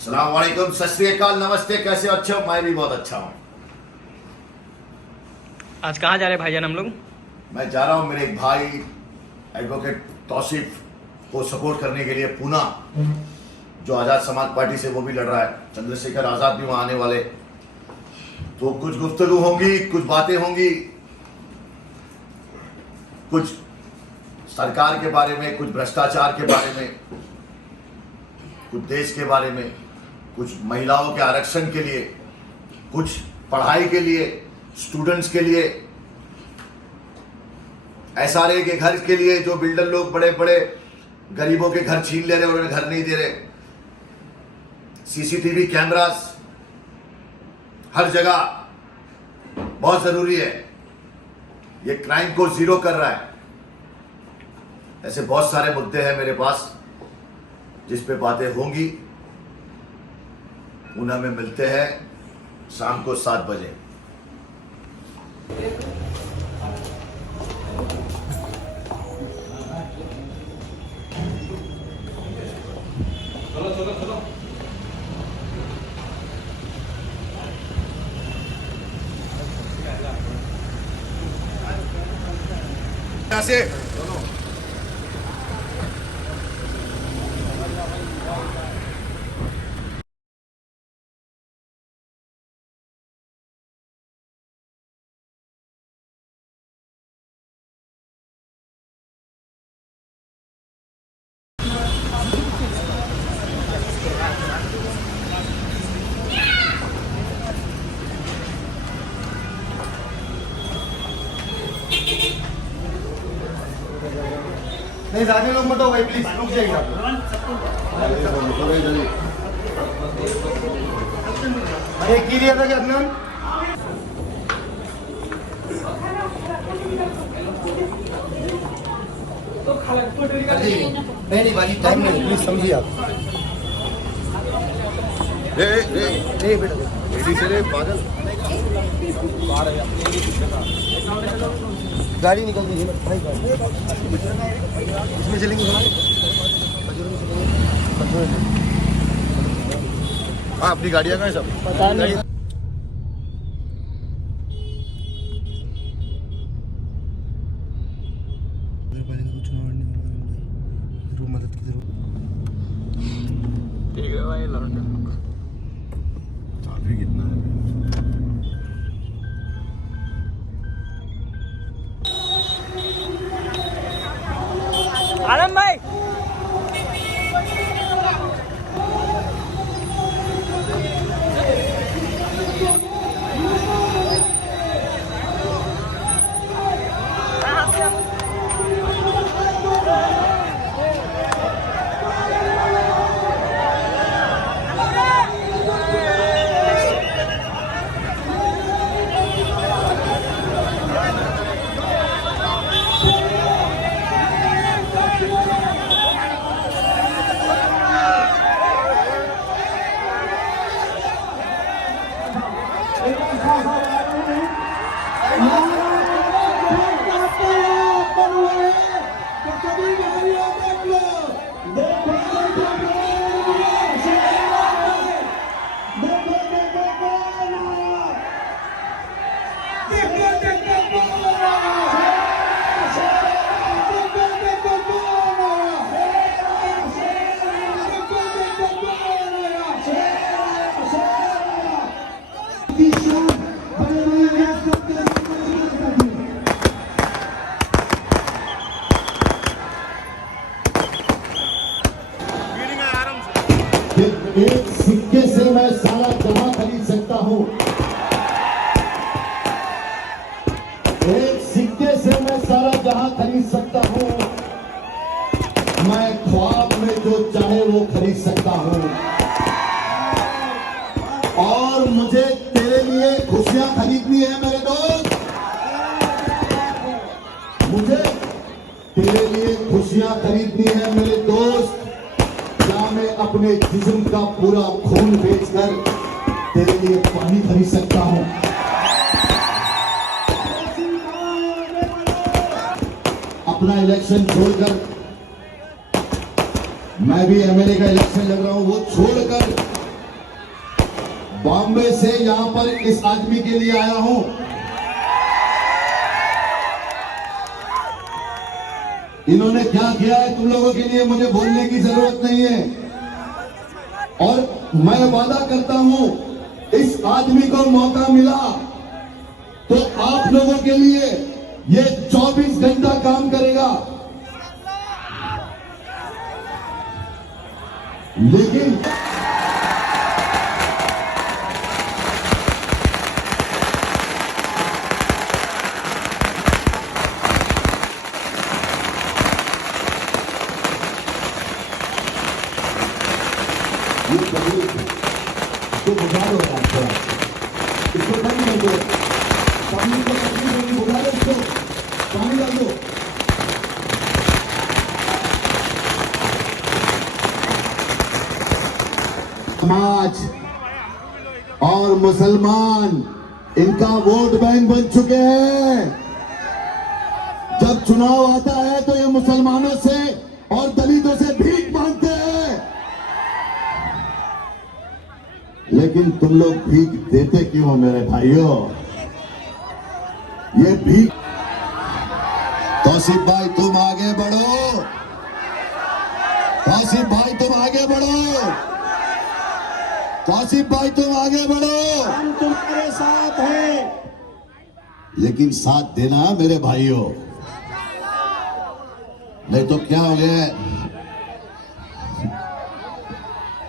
अस्सलाम वालेकुम, सत श्री अकाल, नमस्ते। कैसे हो? अच्छे हो? मैं भी बहुत अच्छा हूँ। आज कहाँ जा रहे हैं भाईजान हम लोग? मैं जा रहा हूँ मेरे एक भाई एडवोकेट तौसीफ को सपोर्ट करने के लिए पूना, जो आज़ाद समाज पार्टी से वो भी लड़ रहा है। चंद्रशेखर आज़ाद भी वहाँ आने वाले, तो कुछ गुफ्तगू होंगी, कुछ बातें होंगी, कुछ सरकार के बारे में, कुछ भ्रष्टाचार के बारे में, कुछ देश के बारे में, कुछ महिलाओं के आरक्षण के लिए, कुछ पढ़ाई के लिए, स्टूडेंट्स के लिए, एसआरए के घर के लिए, जो बिल्डर लोग बड़े बड़े गरीबों के घर छीन ले रहे, उन्हें घर नहीं दे रहे, सीसीटीवी कैमरास हर जगह बहुत जरूरी है। ये क्राइम को जीरो कर रहा है। ऐसे बहुत सारे मुद्दे हैं मेरे पास जिस पे बातें होंगी। पूना में मिलते हैं शाम को 7 बजे। चलो चलो चलो। यहाँ से नहीं, ज्यादा लोग मत हो भाई, प्लीज रुक जाइए आप। एक की लिया था क्या अपना? नहीं भाई, टाइम नहीं, प्लीज समझिए आप। गाड़ी निकल गई है भाई, इसमें चलेंगे हाँ, अपनी गाड़ियाँ कहाँ हैं सब? पता नहीं। मदद की जरूरत। ठीक है भाई, लौट चाबी कितना है? आलम भाई। एक सिक्के से मैं सारा जहां खरीद सकता हूं। एक सिक्के से मैं सारा जहां खरीद सकता हूं। मैं ख्वाब में जो चाहे वो खरीद सकता हूं। और मुझे तेरे लिए खुशियां खरीदनी है मेरे दोस्त। मुझे तेरे लिए खुशियां खरीदनी है मेरे दोस्त। क्या मैं अपने जिस्म का पूरा खून बेचकर तेरे लिए पानी खरीद सकता हूं? अपना इलेक्शन छोड़कर, मैं भी एमएलए का इलेक्शन लड़ रहा हूं, वो छोड़कर बॉम्बे से यहां पर इस आदमी के लिए आया हूं। इन्होंने क्या किया है तुम लोगों के लिए मुझे बोलने की जरूरत नहीं है। और मैं वादा करता हूं इस आदमी को मौका मिला तो आप लोगों के लिए ये 24 घंटा काम करेगा। लेकिन ये कभी इसको बुझा लो यार थोड़ा, इसको बंद कर दो, पानी को बुझा लो, इसको पानी डाल दो। समाज और मुसलमान इनका वोट बैंक बन चुके हैं। जब चुनाव आता है तो ये मुसलमानों से और दलितों से भीख मांगते हैं। लेकिन तुम लोग भीख देते क्यों हो मेरे भाइयों? ये भीख। तौसीफ भाई तुम आगे बढ़ो, तौसीफ भाई तुम आगे बढ़ो, तौसीफ भाई तुम आगे बढ़ो, हम तुम्हारे साथ हैं। लेकिन साथ देना मेरे भाइयों, नहीं तो क्या हो गया,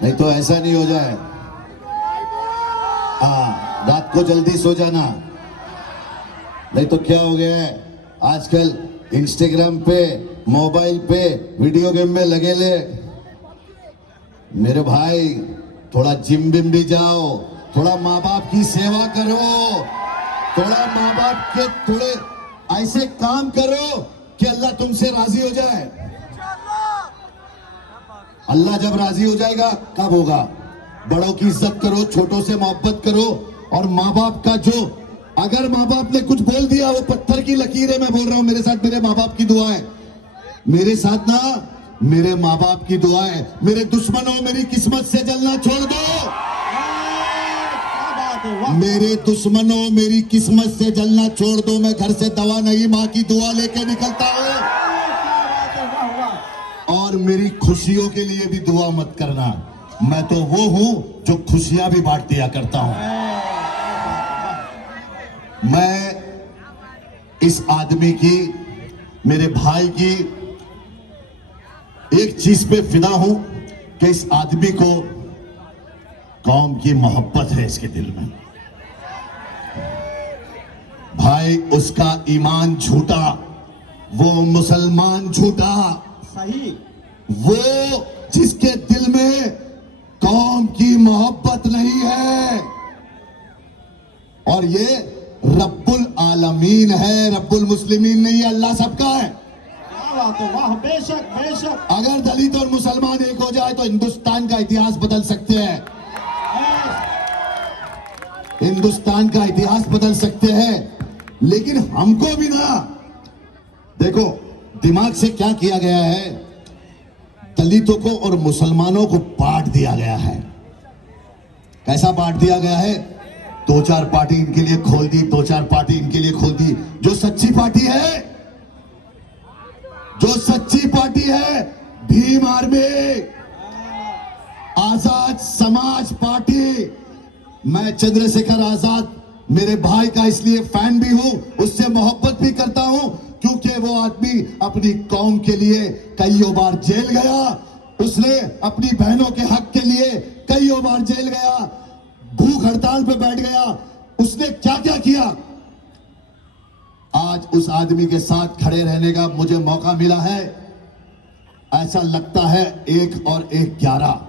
नहीं तो ऐसा नहीं हो जाए। हाँ, रात को जल्दी सो जाना, नहीं तो क्या हो गया है आजकल इंस्टाग्राम पे मोबाइल पे वीडियो गेम में लगे ले। मेरे भाई थोड़ा जिम बिम भी जाओ, थोड़ा माँ बाप की सेवा करो, थोड़ा माँ बाप के थोड़े ऐसे काम करो कि अल्लाह तुमसे राजी हो जाए। अल्लाह जब राजी हो जाएगा कब होगा? बड़ों की इज्जत करो, छोटों से मोहब्बत करो। और माँ बाप का जो, अगर माँ बाप ने कुछ बोल दिया वो पत्थर की लकीर है। मैं बोल रहा हूं मेरे साथ मेरे माँ बाप की दुआ है, मेरे साथ ना मेरे माँ बाप की दुआ है। मेरे दुश्मनों मेरी किस्मत से जलना छोड़ दो, मेरे दुश्मनों मेरी किस्मत से जलना छोड़ दो। मैं घर से दवा नहीं माँ की दुआ लेके निकलता हूँ। और मेरी खुशियों के लिए भी दुआ मत करना, मैं तो वो हूं जो खुशियां भी बांट दिया करता हूं। मैं इस आदमी की, मेरे भाई की एक चीज पे फिदा हूं कि इस आदमी को कौम की मोहब्बत है इसके दिल में। भाई उसका ईमान झूठा, वो मुसलमान झूठा, सही। वो जिसके दिल में कौम की मोहब्बत नहीं है। और ये रब्बुल आलमीन है, रब्बुल मुस्लिमीन नहीं है, अल्लाह सबका है। क्या बात है, वाह, बेशक बेशक। अगर दलित और मुसलमान एक हो जाए तो हिंदुस्तान का इतिहास बदल सकते हैं, हिंदुस्तान का इतिहास बदल सकते हैं। लेकिन हमको भी ना, देखो दिमाग से क्या किया गया है, दलितों को और मुसलमानों को बांट दिया गया है। कैसा बांट दिया गया है? 2-4 पार्टी इनके लिए खोल दी, 2-4 पार्टी इनके लिए खोल दी। जो सच्ची पार्टी है, जो सच्ची पार्टी है, भीम आर्मी, आजाद समाज पार्टी। मैं चंद्रशेखर आजाद मेरे भाई का इसलिए फैन भी हूं, उससे मोहब्बत भी करता हूं क्योंकि वो आदमी अपनी कौम के लिए कईयों बार जेल गया, उसने अपनी बहनों के हक के लिए कईयों बार जेल गया, भूख हड़ताल पे बैठ गया। उसने क्या क्या किया। आज उस आदमी के साथ खड़े रहने का मुझे मौका मिला है। ऐसा लगता है 1 और 1 11।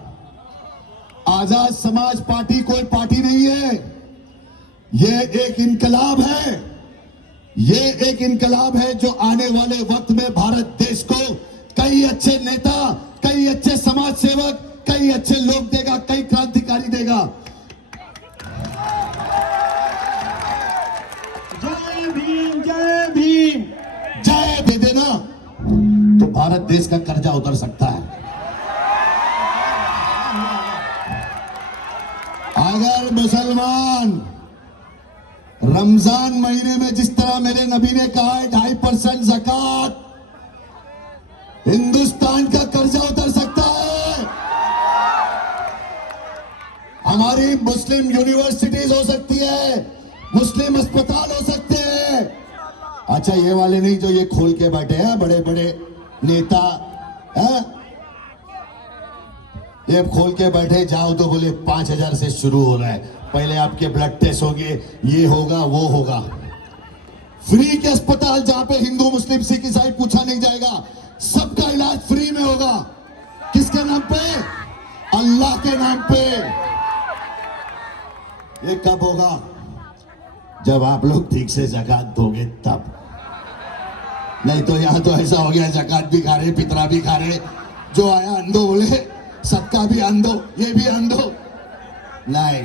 आजाद समाज पार्टी कोई पार्टी नहीं है, ये एक इनकलाब है। ये एक इनकलाब है जो आने वाले वक्त में भारत देश को कई अच्छे नेता, कई अच्छे समाज सेवक, कई अच्छे लोग देगा, कई क्रांतिकारी देगा। जय भीम, जय भीम। जय दे देना तो भारत देश का कर्जा उतर सकता है। अगर मुसलमान रमजान महीने में जिस तरह मेरे नबी ने कहा है 2.5% ज़कात, हिंदुस्तान का कर्जा उतर सकता है। हमारी मुस्लिम यूनिवर्सिटीज हो सकती है, मुस्लिम अस्पताल हो सकते हैं। अच्छा ये वाले नहीं जो ये खोल के बैठे हैं बड़े बड़े नेता हैं, ये खोल के बैठे जाओ तो बोले 5,000 से शुरू हो रहा है, पहले आपके ब्लड टेस्ट होंगे, ये होगा वो होगा। फ्री के अस्पताल जहां पे हिंदू मुस्लिम सिख ईसाई पूछा नहीं जाएगा, सबका इलाज फ्री में होगा। किसके नाम पे? अल्लाह के नाम पे। ये कब होगा? जब आप लोग ठीक से ज़कात दोगे तब। नहीं तो यहां तो ऐसा हो गया, ज़कात भी खा रहे, फितरा भी खा रहे, जो आया अंधो बोले, सबका भी अंधो, ये भी अंधो। नहीं,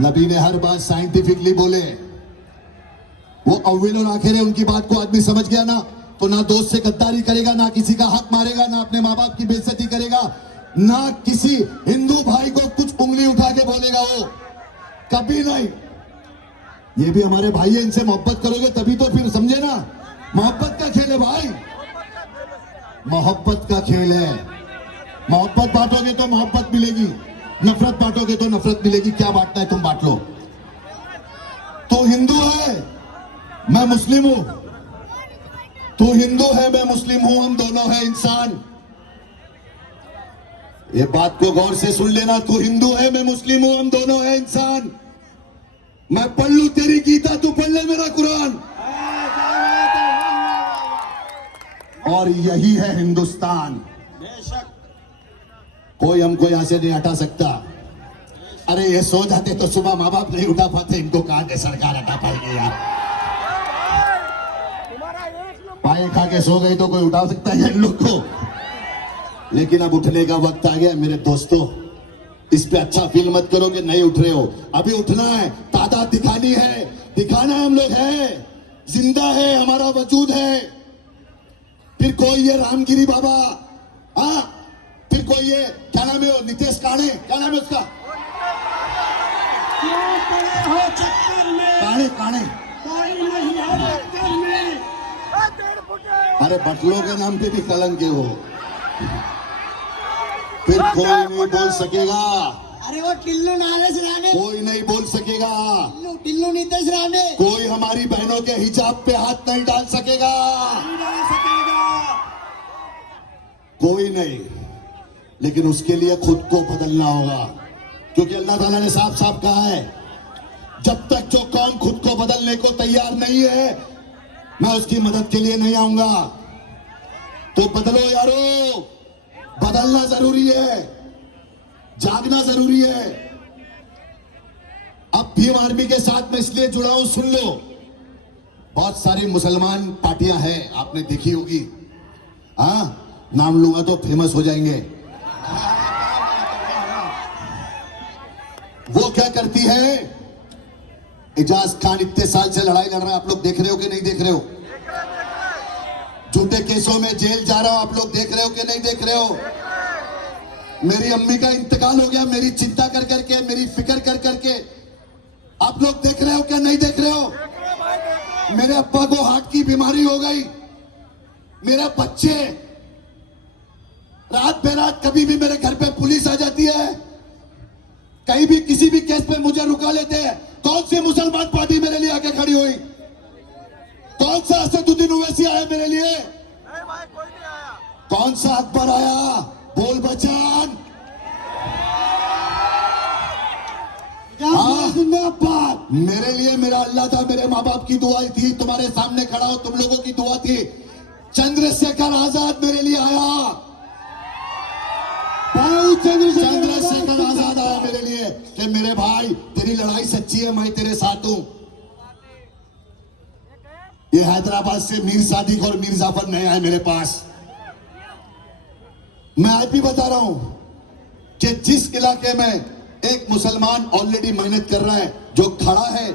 नबी ने हर बात साइंटिफिकली बोले। वो अव्वल और आखिर है, उनकी बात को आदमी समझ गया ना तो ना दोस्त से गद्दारी करेगा, ना किसी का हक मारेगा, ना अपने माँ बाप की बेइज्जती करेगा, ना किसी हिंदू भाई को कुछ उंगली उठा के बोलेगा, वो कभी नहीं। ये भी हमारे भाई है, इनसे मोहब्बत करोगे तभी तो फिर समझे ना, मोहब्बत का खेल है भाई, मोहब्बत का खेल है। मोहब्बत बांटोगे तो मोहब्बत मिलेगी, नफरत बांटोगे तो नफरत मिलेगी। क्या बांटना है तुम बांट लो। तू हिंदू है, मैं मुस्लिम हूं, तू हिंदू है, मैं मुस्लिम हूं, हम दोनों हैं इंसान। ये बात को गौर से सुन लेना, तू हिंदू है, मैं मुस्लिम हूं, हम दोनों हैं इंसान। मैं पढ़ लूं तेरी गीता, तू पढ़ ले मेरा कुरान, और यही है हिंदुस्तान। कोई हमको यहां से नहीं हटा सकता। अरे ये सो जाते तो सुबह माँ बाप नहीं उठा पाते, इनको कहां के सरकार हटा पाएगी यार। पाए खा के सो गए तो कोई उठा सकता है इन लोग को। लेकिन अब उठने का वक्त आ गया मेरे दोस्तों। इस पे अच्छा फील मत करो कि नहीं उठ रहे हो, अभी उठना है, तादाद दिखानी है, दिखाना हम लोग है, जिंदा है, हमारा वजूद है। फिर कोई ये रामगिरी बाबा, हाँ, फिर कोई ये क्या नाम है, नितेश काणे, क्या नाम है उसका, काणे काणे, अरे बटलों के नाम पे भी कलंक है वो। फिर कोई नहीं बोल सकेगा, अरे वो टिल्लू नारेश राणे, कोई नहीं बोल सकेगा, टिल्लू नीतीश राणे, कोई हमारी बहनों के हिजाब पे हाथ नहीं डाल सकेगा, कोई नहीं। लेकिन उसके लिए खुद को बदलना होगा, क्योंकि अल्लाह ताला ने साफ साफ कहा है, जब तक जो कौम खुद को बदलने को तैयार नहीं है, मैं उसकी मदद के लिए नहीं आऊंगा। तो बदलो यारो, बदलना जरूरी है, जागना जरूरी है। अब भीम आर्मी के साथ मैं इसलिए जुड़ा हूं, सुन लो। बहुत सारी मुसलमान पार्टियां हैं, आपने देखी होगी, हाँ, नाम लूंगा तो फेमस हो जाएंगे। वो क्या करती है, इजाज खान इतने साल से लड़ाई लड़ रहा है, आप लोग देख रहे हो कि नहीं देख रहे हो? झूठे केसों में जेल जा रहा हो, आप लोग देख रहे हो कि नहीं देख रहे हो? मेरी अम्मी का इंतकाल हो गया, मेरी चिंता कर करके, मेरी फिक्र कर करके, आप लोग देख रहे हो क्या नहीं देख रहे हो? मेरे अब्बा को हार्ट की बीमारी हो गई, मेरे बच्चे रात बेरात कभी भी मेरे घर पे पुलिस आ जाती है, कहीं भी किसी भी केस पे मुझे रुका लेते हैं। कौन सी मुसलमान पार्टी मेरे लिए आके खड़ी हुई? कौन सा असदुद्दीन ओवैसी आया मेरे लिए? नहीं भाई, कोई नहीं आया। कौन सा अकबर आया? बोल बचान। मेरे लिए मेरा अल्लाह था, मेरे माँ बाप की दुआ थी, तुम्हारे सामने खड़ा हो, तुम लोगों की दुआ थी। चंद्रशेखर आजाद मेरे लिए आया, चंद्रशेखर आजाद आया मेरे लिए कि मेरे भाई तेरी लड़ाई सच्ची है, मैं तेरे साथ हूं। ये हैदराबाद से मीर सादिक और मीर जाफर नए आए मेरे पास। मैं आज भी बता रहा हूं कि जिस इलाके में एक मुसलमान ऑलरेडी मेहनत कर रहा है, जो खड़ा है,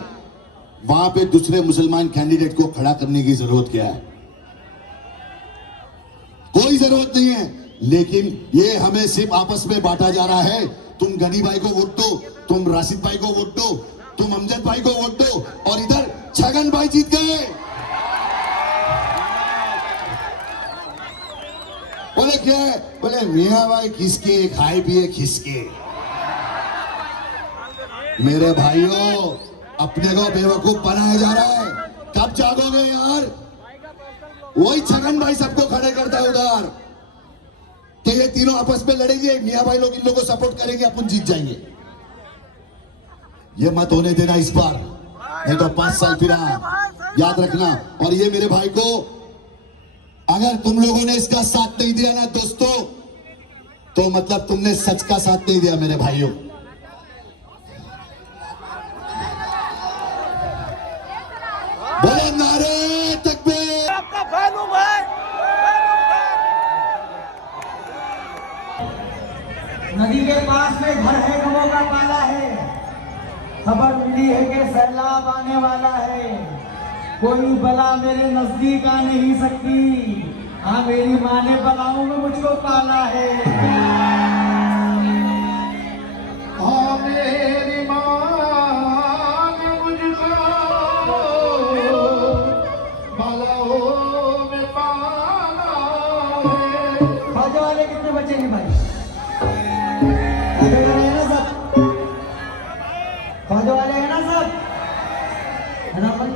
वहां पे दूसरे मुसलमान कैंडिडेट को खड़ा करने की जरूरत क्या है? कोई जरूरत नहीं है। लेकिन ये हमें सिर्फ आपस में बांटा जा रहा है। तुम गनी भाई को वोट दो, तुम राशिद भाई को वोट दो, तुम अमजद भाई को वोट दो, और इधर छगन भाई जीत गए। बोले क्या है? बोले मियां भाई किसके खाए पिए खिसके। मेरे भाइयों, अपने को बेवकूफ बनाया जा रहा है। कब जागोगे यार? वही छगन भाई सबको खड़े करता है उधर कि ये तीनों आपस में लड़ेंगे, मियां भाई लोग इन लोगों को सपोर्ट करेंगे, अपन जीत जाएंगे। ये मत होने देना इस बार, नहीं तो 5 साल फिर याद रखना। और ये मेरे भाई को, अगर तुम लोगों ने इसका साथ नहीं दिया ना दोस्तों, तो मतलब तुमने सच का साथ नहीं दिया मेरे भाइयों। बोलो नारे तकबीर। आपका फैन हूं भाई। नदी के पास में घर है, गमों का पाला है। खबर मिली है कि सैलाब आने वाला है। कोई बला मेरे नजदीक आ नहीं सकती। हाँ, मेरी माँ ने बलाओं में मुझको पाला है। हाँ, मेरी माँ ने मुझको बालाओं में पाला है। फौज वाले कितने बचे हैं भाई? फौज वाले हैं ना सब? फौज वाले हैं ना सब? है ना भाई?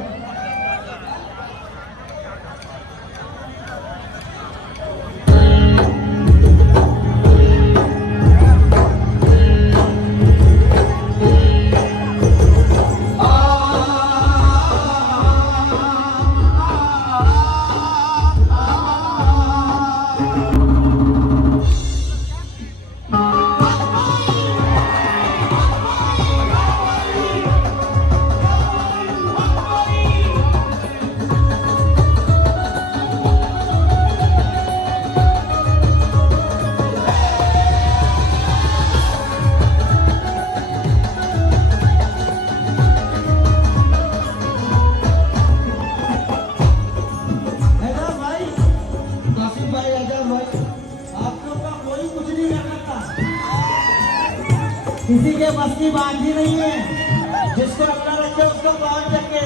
किसी के बस की बात ही नहीं है। जिसको अल्लाह रखे उसको बांध रखे।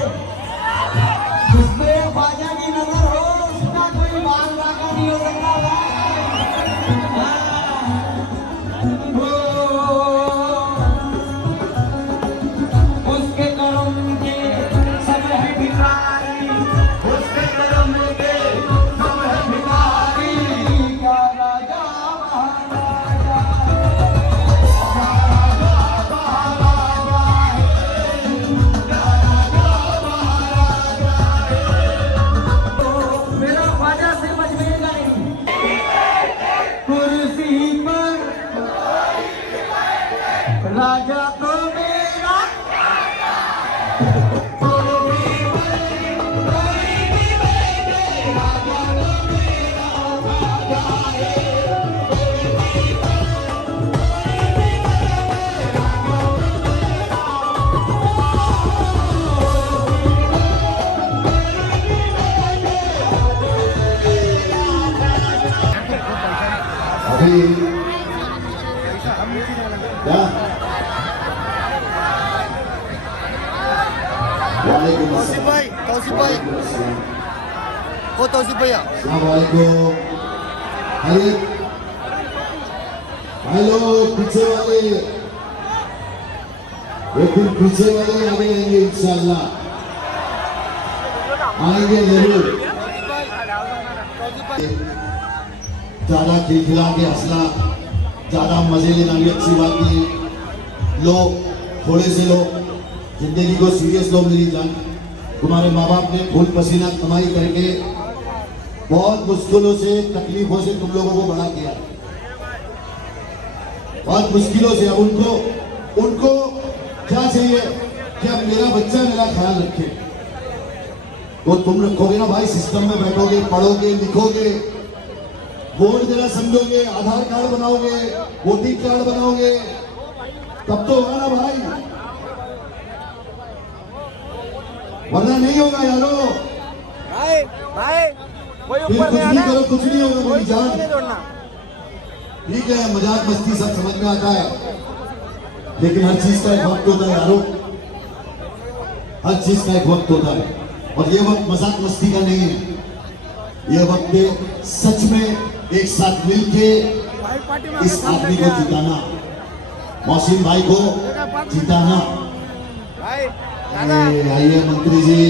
जिसपे ख्वाजा की नजर हो उसका कोई बाल राका नहीं हो सकता। उसके करम के सब है भिखारी। उसके करम के सब है भिखारी। क्या राजा महाराजा, मेरा ख्वाजा से बचेगा नहीं। कुर्सी पर राजा तो मेरा। अभी क्या? वालेकुम अस्सलाम। तौसीफ भाई, ओ तौसीफ भैया, अस्सलामुअलैकुम। अरे हेलो, पीछे वाले, लेकिन पीछे वाले आगे आएंगे इंशाल्लाह, आएंगे जरूर। ज्यादा खिलखिला के हंसना, ज्यादा मजे लेना भी अच्छी बात नहीं। लो, थोड़े से लो, जिंदगी को सीरियस लो मेरी जान। तुम्हारे माँ बाप ने खून पसीना कमाई करके बहुत मुश्किलों से, तकलीफों से तुम लोगों को बड़ा किया, बहुत मुश्किलों से। अब उनको क्या चाहिए कि अब मेरा बच्चा मेरा ख्याल रखे। तो तुम रखोगे ना भाई, सिस्टम में बैठोगे, पढ़ोगे, लिखोगे, वोट देना समझोगे, आधार कार्ड बनाओगे, वोटिंग कार्ड बनाओगे, तब तो होगा ना भाई, वरना नहीं होगा यारो। भाई भाई कोई फिर ऊपर कुछ नहीं भी आना, करो, कुछ नहीं होगा मेरी जान। नहीं छोड़ना। ठीक है, मजाक मस्ती सब समझ में आता है, लेकिन हर चीज का एक वक्त होता है यारों, हर चीज का एक वक्त होता है, और ये वक्त मजाक मस्ती का नहीं है। ये वक्त सच में एक साथ मिलके इस आदमी को जिताना, मौसीन भाई को जिताना। आइए मंत्री जी,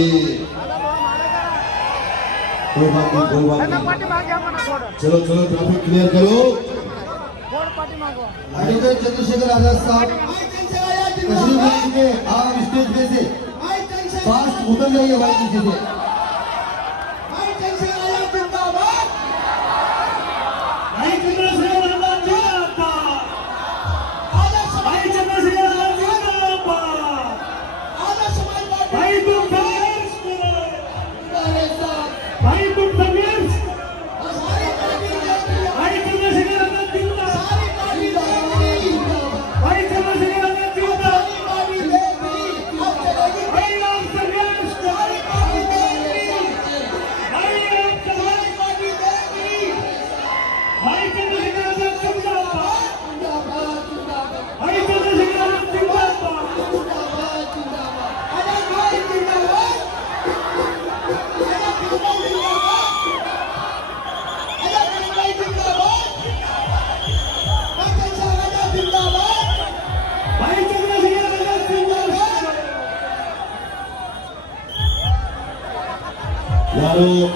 कोई बात नहीं, कोई बात नहीं, चलो चलो ट्रैफिक क्लियर करो। एडवोकेट चंद्रशेखर आजाद साहब तशरीफ लाएंगे, आप स्टेज पे से फास्ट उतर जाइए भाई नीचे से। यारों,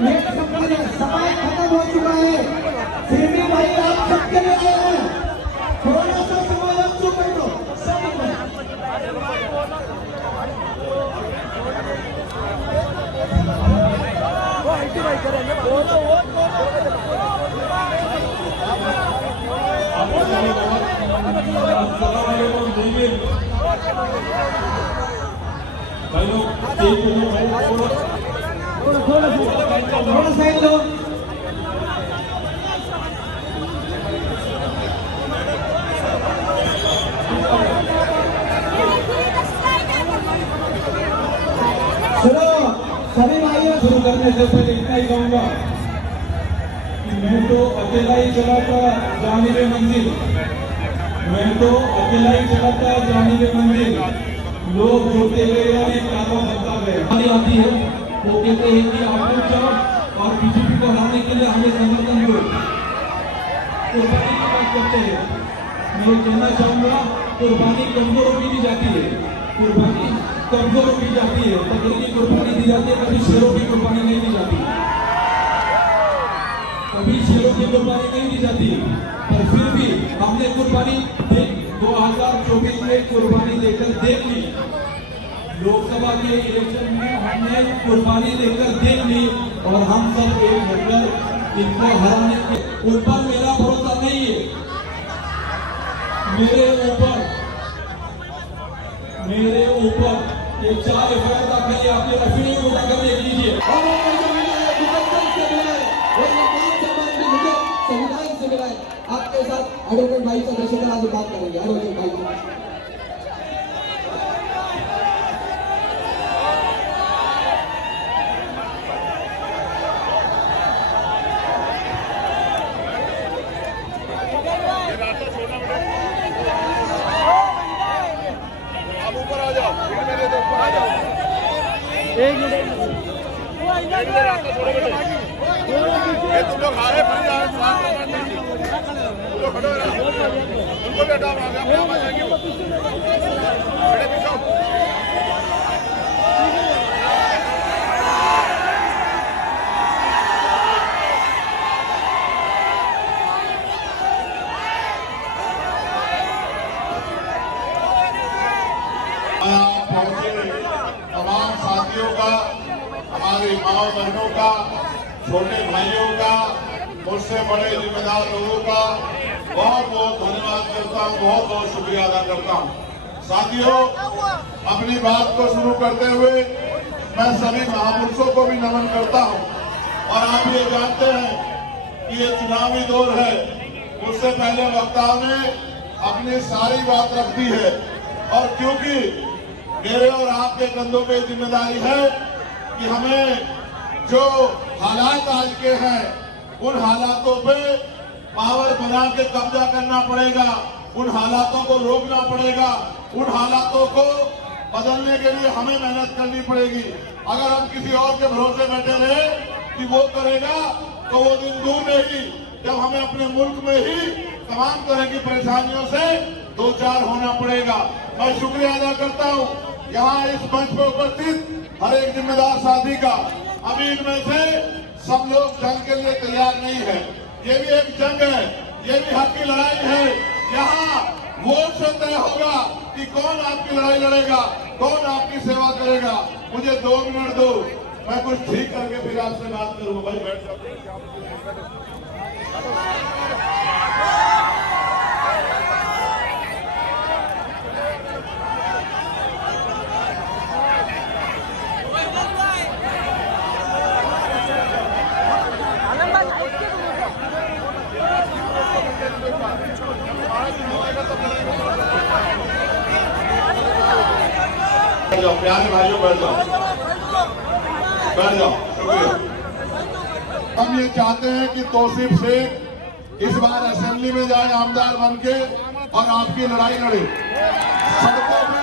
समय खत्म हो चुका है, फिर भी भाई आप सबके लिए आए हैं, थोड़ा सा समय आप चुप बैठो थोड़ा साइड लो। सुनो सभी भाइयों, शुरू करने से पहले इतना ही कहूंगा कि मैं तो अकेला ही चला था जानिबे मंजिल, मैं तो अकेला ही चला था जानिबे मंजिल, लोग जुड़ते गए और एक कारों बनता गया। आती है वो कहते हैं कि आप जाओ और बीजेपी को हराने के लिए हमें समर्थन दो, कुर्बानी की बात करते हैं। मैं कहना चाहूंगा कुर्बानी कमजोरों की दी जाती है, कुर्बानी कमजोरों की जाती है, तगड़ी की कुर्बानी दी जाती है, कभी शेरों की कुर्बानी नहीं दी जाती, कभी शेरों की कुर्बानी नहीं दी जाती। पर फिर भी हमने कुर्बानी 2024 में कुर्बानी देकर देख ली, लोकसभा के इलेक्शन में हमने कुर्बानी देकर देख ली, और हम सब एक होकर इनको हराने के ऊपर मेरा भरोसा नहीं है, मेरे ऊपर ये 4 एफआईआर दाखिल आपके रफी को दाखिल कीजिए। संविधान से मिला है। आपके साथ एडवोकेट भाई चंद्रशेखर आज बात करेंगे। एडवोकेट भाई एक मिनट तमाम साथियों का, हमारी माँ बहनों का, छोटे भाइयों का, मुझसे बड़े जिम्मेदार लोगों का बहुत बहुत धन्यवाद करता हूँ, बहुत बहुत शुक्रिया अदा करता हूँ। साथियों, अपनी बात को शुरू करते हुए मैं सभी महापुरुषों को भी नमन करता हूँ। और आप ये जानते हैं कि ये चुनावी दौर है। उससे पहले वक्ताओं ने अपनी सारी बात रख दी है, और क्योंकि मेरे और आपके कंधों पे जिम्मेदारी है कि हमें जो हालात आज के हैं उन हालातों पे पावर बना के कब्जा करना पड़ेगा, उन हालातों को रोकना पड़ेगा, उन हालातों को बदलने के लिए हमें मेहनत करनी पड़ेगी। अगर हम किसी और के भरोसे बैठे रहे कि वो करेगा तो वो दिन दूर नहीं जब हमें अपने मुल्क में ही तमाम तरह की परेशानियों से दो चार होना पड़ेगा। मैं शुक्रिया अदा करता हूँ यहाँ इस मंच पर उपस्थित हर एक जिम्मेदार साथी का। अभी इनमें से सब लोग जंग के लिए तैयार नहीं है, ये भी एक जंग है, ये भी हक की लड़ाई है। यहाँ वोट से तय होगा कि कौन आपकी लड़ाई लड़ेगा, कौन आपकी सेवा करेगा। मुझे 2 मिनट दो, मैं कुछ ठीक करके फिर आपसे बात करूंगा। भाई बैठ जाओ। प्यारे भाइयों बैठ जाओ, बैठ जाओ। शुक्रिया। हम ये चाहते हैं कि तौसीफ शेख इस बार असेंबली में जाए आमदार बन के और आपकी लड़ाई लड़े। सड़कों पे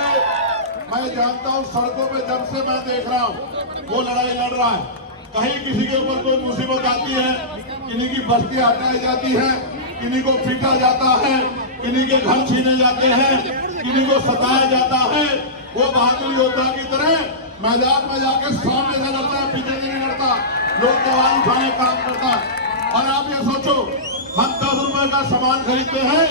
मैं जानता हूँ, सड़कों पे जब से मैं देख रहा हूँ वो लड़ाई लड़ रहा है। कहीं किसी के ऊपर कोई मुसीबत आती है, किन्हीं की बस्तियां हटाई जाती है, किन्हीं को पीटा जाता है, किन्हीं के घर छीने जाते हैं, किन्हीं को सताया जाता है। वो बहादुर योद्धा की तरह मैदान में जाकर सामने से लड़ता है, पीछे से नहीं लड़ता, लोग जवान उठाने काम करता है। और आप ये सोचो, हम 10 रुपए का सामान खरीदते हैं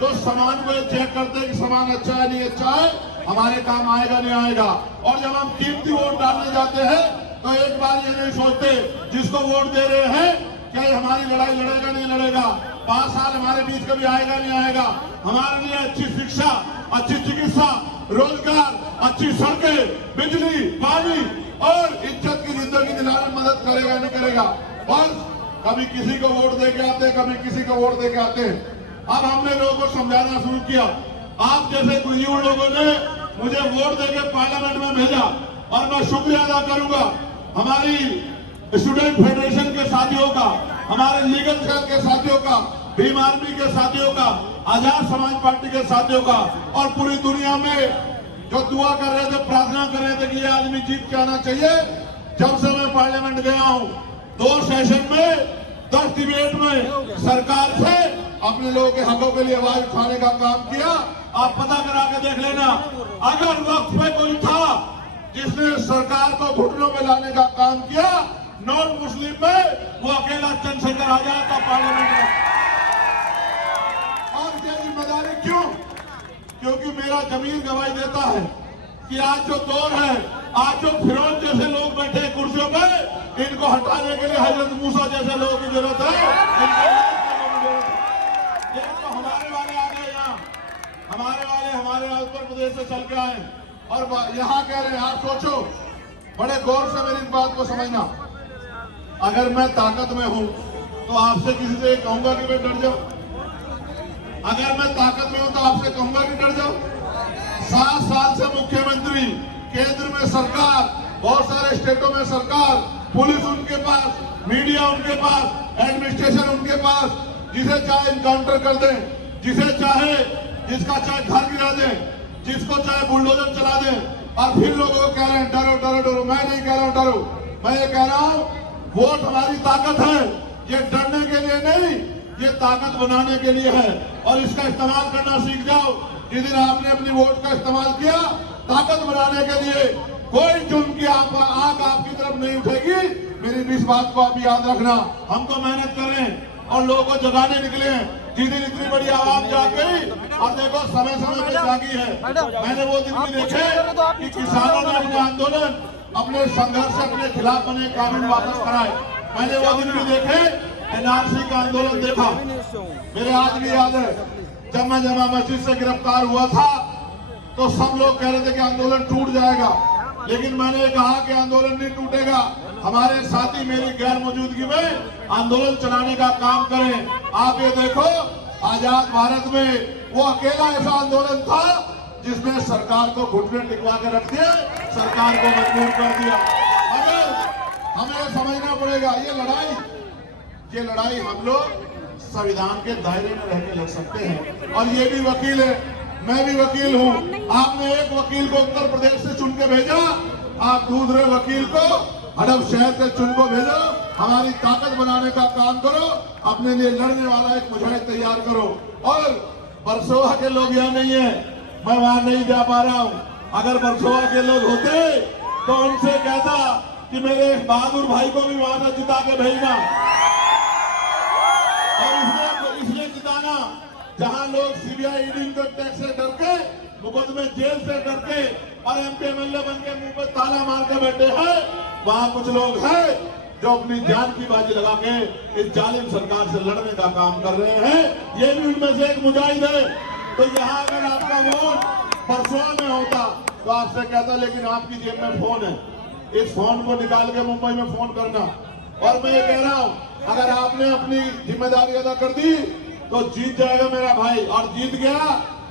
तो सामान को चेक करते हैं कि सामान अच्छा है नहीं अच्छा है, हमारे काम आएगा नहीं आएगा। और जब हम कीमती वोट डालने जाते हैं तो एक बार ये नहीं सोचते जिसको वोट दे रहे हैं क्या ये हमारी लड़ाई लड़ेगा नहीं लड़ेगा, 5 साल हमारे बीच कभी आएगा नहीं आएगा, हमारे लिए अच्छी शिक्षा, अच्छी चिकित्सा, रोजगार, अच्छी सड़कें, बिजली, पानी और इज्जत की जिंदगी दिलाने में मदद करेगा नहीं करेगा। बस कभी किसी को वोट दे के आते, कभी किसी को वोट दे के आते हैं। अब हमने लोगों को समझाना शुरू किया। आप जैसे बुजुर्ग लोगों ने मुझे वोट देके पार्लियामेंट में भेजा और मैं शुक्रिया अदा करूंगा हमारी स्टूडेंट फेडरेशन के साथियों का, हमारे लीगल सेल के साथियों का, भीम आर्मी के साथियों का, आजाद समाज पार्टी के साथियों का, और पूरी दुनिया में जो दुआ कर रहे थे, प्रार्थना कर रहे थे कि ये आदमी जीत के आना चाहिए। जब से मैं पार्लियामेंट गया हूँ 2 सेशन में 10 डिबेट में सरकार से अपने लोगों के हकों के लिए आवाज उठाने का काम किया। आप पता करा के देख लेना, अगर वक्त पे कोई था जिसने सरकार को घुटनों में लाने का काम किया नॉन मुस्लिम में, वो अकेला चंद्रशेखर आजाद का पार्लियामेंट में। और ये जिम्मेदारी क्यों? क्योंकि मेरा जमीन गवाही देता है कि आज जो दौर है, आज जो फिरौन जैसे लोग बैठे कुर्सियों पे, इनको हटाने के लिए हजरत मूसा जैसे लोगों की जरूरत है। एक तो हमारे वाले आ गए यहाँ, हमारे उत्तर प्रदेश से चल के आए और यहाँ कह रहे हैं। आप सोचो, बड़े गौर से मेरी बात को समझना। अगर मैं ताकत में हूं तो आपसे किसी से कहूंगा कि मैं डर जाऊं? अगर मैं ताकत में हूं तो आपसे कहूंगा कि डर जाओ? 7 साल से मुख्यमंत्री, केंद्र में सरकार, बहुत सारे स्टेटों में सरकार, पुलिस उनके पास, मीडिया उनके पास, एडमिनिस्ट्रेशन उनके पास, जिसे चाहे इनकाउंटर कर दें, जिसका चाहे घर गिरा दें, जिसको चाहे बुलडोजर चला दें, और फिर लोगों को कह रहे हैं डरो डरो डरो। मैं नहीं कह रहा हूं डरो, मैं ये कह रहा हूं वोट हमारी ताकत है। ये डरने के लिए नहीं, ये ताकत बनाने के लिए है। और इसका इस्तेमाल करना सीख जाओ। जिस दिन आपने अपनी वोट का इस्तेमाल किया ताकत बनाने के लिए, कोई जुल्म की आंख आपकी तरफ नहीं उठेगी। मेरी इस बात को आप याद रखना। हम तो मेहनत कर रहे हैं और लोगों को जगाने निकले हैं। जिस दिन इतनी बड़ी आवाज जाग गई और देखो समय समय पे जागी है। मैंने वो दिन भी देखे कि किसानों ने अपने आंदोलन, अपने संघर्ष, अपने खिलाफ बने कानून वापस कराए। मैंने वो दिन भी देखे, एनआरसी का आंदोलन देखा। मेरे आज भी याद है, जब मैं जमा मस्जिद से गिरफ्तार हुआ था तो सब लोग कह रहे थे कि आंदोलन टूट जाएगा, लेकिन मैंने कहा कि आंदोलन नहीं टूटेगा। हमारे साथी मेरी गैर मौजूदगी में आंदोलन चलाने का काम करें। आप ये देखो, आजाद भारत में वो अकेला ऐसा आंदोलन था जिसने सरकार को घुटने टिकवा के रख दिया, सरकार को मजबूर कर दिया। मगर हमें समझना पड़ेगा, ये लड़ाई हम लोग संविधान के दायरे में रह के लड़ सकते हैं। और ये भी वकील है, मैं भी वकील हूँ। आपने एक वकील को उत्तर प्रदेश से चुन के भेजा, आप दूसरे वकील को हड़प शहर से चुन को भेजो। हमारी ताकत बनाने का काम करो, अपने लिए लड़ने वाला एक मुजाहिद तैयार करो। और बरसोवा के लोग यहाँ नहीं है, मैं वहां नहीं जा पा रहा हूँ। अगर बरसोवा के लोग होते तो उनसे कहता कि मेरे बहादुर भाई को भी वहां से जिता के भेजना। और इसलिए जिताना जहां लोग सीबीआई ईडी इनकम टैक्स से डर के, मुकदमे जेल से डर के और एमपी एमएलए बन के मुंह पे ताला मार के बैठे हैं, वहां कुछ लोग हैं जो अपनी जान की बाजी लगा के इस जालिम सरकार से लड़ने का काम कर रहे हैं। ये भी उनमें से एक मुजाहिद है। तो यहाँ अगर आपका वोट परसों में होता तो आपसे कहता, लेकिन आपकी जेब में फोन है, इस फोन को निकाल के मुंबई में फोन करना। और मैं ये कह रहा हूँ, अगर आपने अपनी जिम्मेदारी अदा कर दी तो जीत जाएगा मेरा भाई, और जीत गया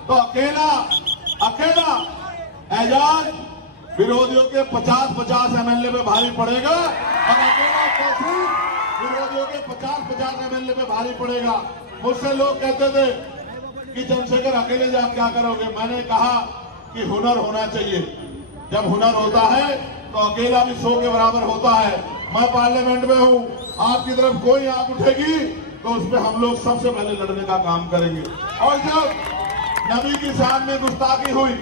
तो अकेला एजाज विरोधियों के 50-50 एमएलए पे भारी पड़ेगा। और अकेला तौसीफ विरोधियों के 50-50 एमएलए पे भारी पड़ेगा। मुझसे लोग कहते थे कि चंद्रशेखर अकेले जा क्या करोगे। मैंने कहा कि हुनर होना चाहिए। जब हुनर होता है तो अकेला भी 100 के बराबर होता है। मैं पार्लियामेंट में हूँ, आपकी तरफ कोई आंख उठेगी तो उसमें हम लोग सबसे पहले लड़ने का काम करेंगे। और जब नबी की शान में गुस्ताखी हुई,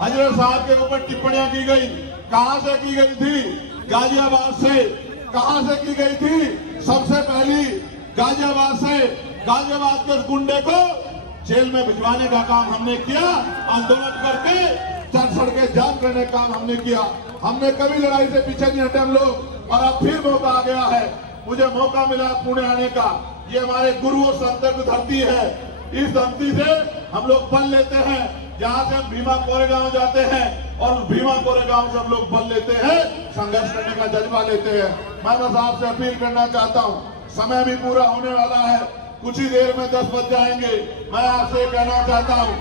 हजरत साहब के ऊपर टिप्पणियां की गई, कहां से की गई थी? गाजियाबाद से। कहां से की गई थी? सबसे पहली गाजियाबाद से। गाजियाबाद के गुंडे को जेल में भिजवाने का काम हमने किया, आंदोलन करके चढ़ सड़कें जाम करने का काम हमने किया। हमने कभी लड़ाई से पीछे नहीं हटे हम लोग। और अब फिर मौका आ गया है, मुझे मौका मिला पुणे आने का। ये हमारे गुरुओं संतों की धरती है। इस धरती से हम लोग बल लेते हैं। जहाँ से हम भीमा कोरेगांव जाते हैं और भीमा कोरेगांव से हम लोग बल लेते हैं, संघर्ष करने का जज्बा लेते हैं। मैं बस आपसे अपील करना चाहता हूँ, समय भी पूरा होने वाला है, कुछ ही देर में 10 बज जाएंगे। मैं आपसे कहना चाहता हूँ,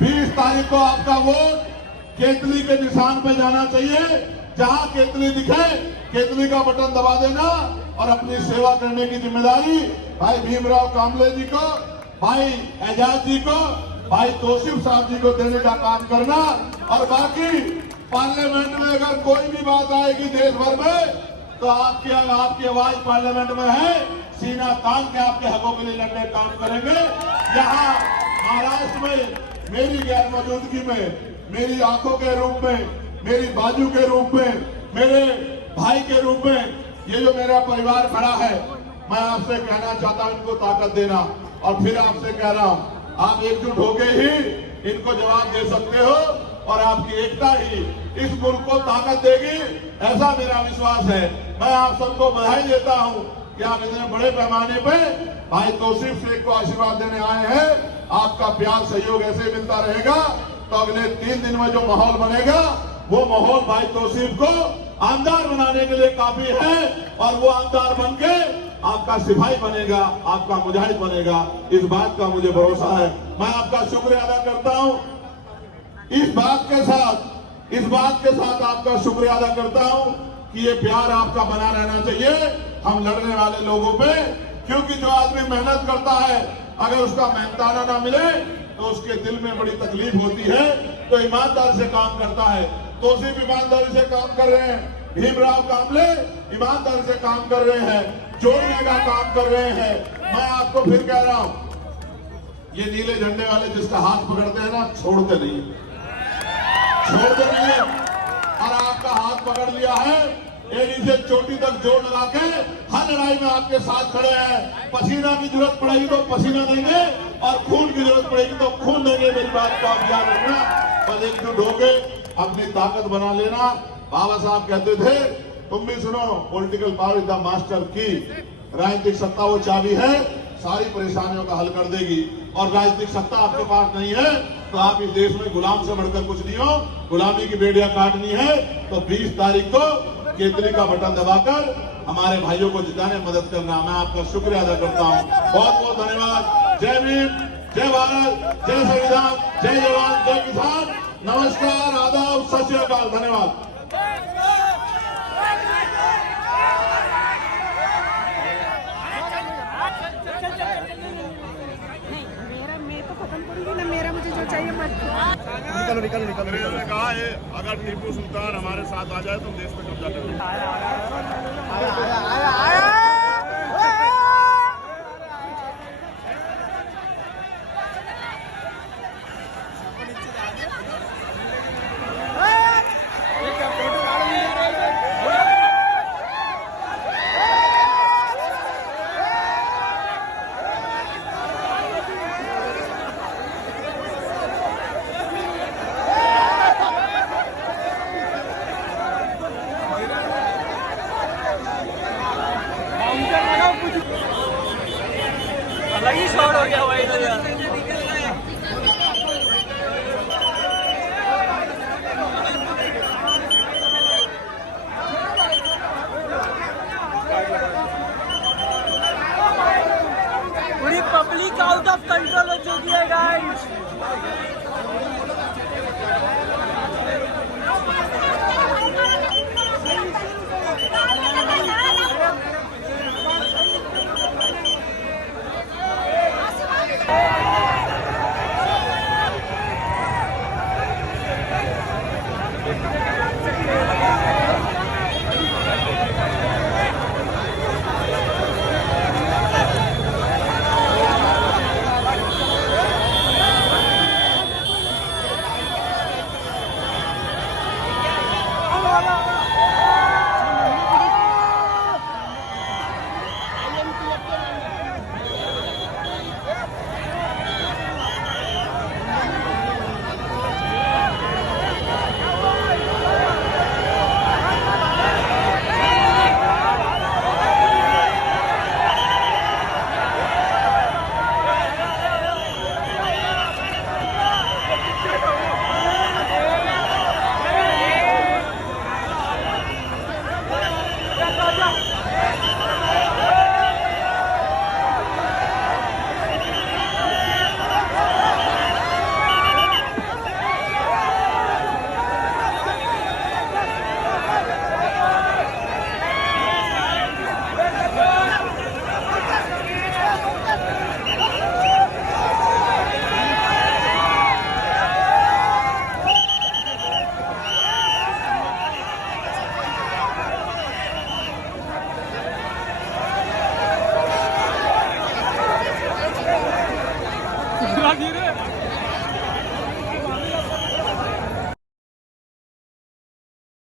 20 तारीख को आपका वोट केतली के निशान पे जाना चाहिए। जहाँ केतली दिखे, केतली का बटन दबा देना और अपनी सेवा करने की जिम्मेदारी भाई भीमराव कामले जी को, भाई एजाज जी को, भाई तौसीफ साहब जी को देने का काम करना। और बाकी पार्लियामेंट में अगर कोई भी बात आएगी देश भर में तो आपकी आवाज पार्लियामेंट में है, सीना तान के आपके हकों के लिए लड़ने काम करेंगे। यहाँ महाराष्ट्र में मेरी गैर मौजूदगी में, मेरी आंखों के रूप में, मेरी बाजू के रूप में, मेरे भाई के रूप में ये जो मेरा परिवार खड़ा है, मैं आपसे कहना चाहता हूं इनको ताकत देना। और फिर आपसे कह रहा हूं, आप एकजुट होके ही इनको जवाब दे सकते हो और आपकी एकता ही इस मुल्क को ताकत देगी, ऐसा मेरा विश्वास है। मैं आप सबको बधाई देता हूं कि आप इतने बड़े पैमाने पे भाई तौसीफ शेख को आशीर्वाद देने आए हैं। आपका प्यार सहयोग ऐसे मिलता रहेगा तो अगले 3 दिन में जो माहौल बनेगा वो माहौल भाई तौसीफ को आमदार बनाने के लिए काफी है। और वो आमदार बन के आपका सिपाही बनेगा, आपका मुजाहिद बनेगा, इस बात का मुझे भरोसा है। मैं आपका शुक्रिया अदा करता हूं। इस बात के साथ आपका शुक्रिया अदा करता हूं कि ये प्यार आपका बना रहना चाहिए हम लड़ने वाले लोगों पे। क्योंकि जो आदमी मेहनत करता है, अगर उसका मेहनताना ना मिले तो उसके दिल में बड़ी तकलीफ होती है। तो ईमानदारी से काम करता है। तौसीफ ईमानदारी से काम कर रहे हैं, भीमराव कामले ईमानदारी से काम कर रहे हैं। जोड़ने का काम कर रहे हैं। मैं आपको फिर कह रहा हूं, ये नीले झंडे वाले जिसका हाथ पकड़ते हैं ना, छोड़ते नहीं और आपका हाथ पकड़ लिया है, एड़ी से चोटी तक जोड़ लगा के हर लड़ाई में आपके साथ खड़े हैं। पसीना की जरूरत पड़ेगी तो पसीना देंगे और खून की जरूरत पड़ेगी तो खून देंगे। मेरी बात को आप याद रखना, बस एकजुट होके अपनी ताकत बना लेना। बाबा साहब कहते थे, तुम भी सुनो, political power is the master की। राजनीतिक सत्ता वो चाबी है, सारी परेशानियों का हल कर देगी। और राजनीतिक सत्ता आपके पास नहीं है तो आप इस देश में गुलाम से बढ़कर कुछ नहीं हो। गुलामी की बेड़ियां काटनी है तो 20 तारीख को केतली का बटन दबाकर हमारे भाइयों को जिताने में मदद करना। मैं आपका शुक्रिया अदा करता हूं। बहुत बहुत धन्यवाद। जय भीम, जय भारत, जय संविधान, जय जवान, जय किसान। नमस्कार, आदाब, सत श्री अकाल। धन्यवाद। मैं तो खत्म करूंगी ना, मेरा मुझे जो चाहिए मत अंग्रेजों ने कहा है, अगर टीपू सुल्तान हमारे साथ आ जाए तो देश पे कब्जा कर लेंगे।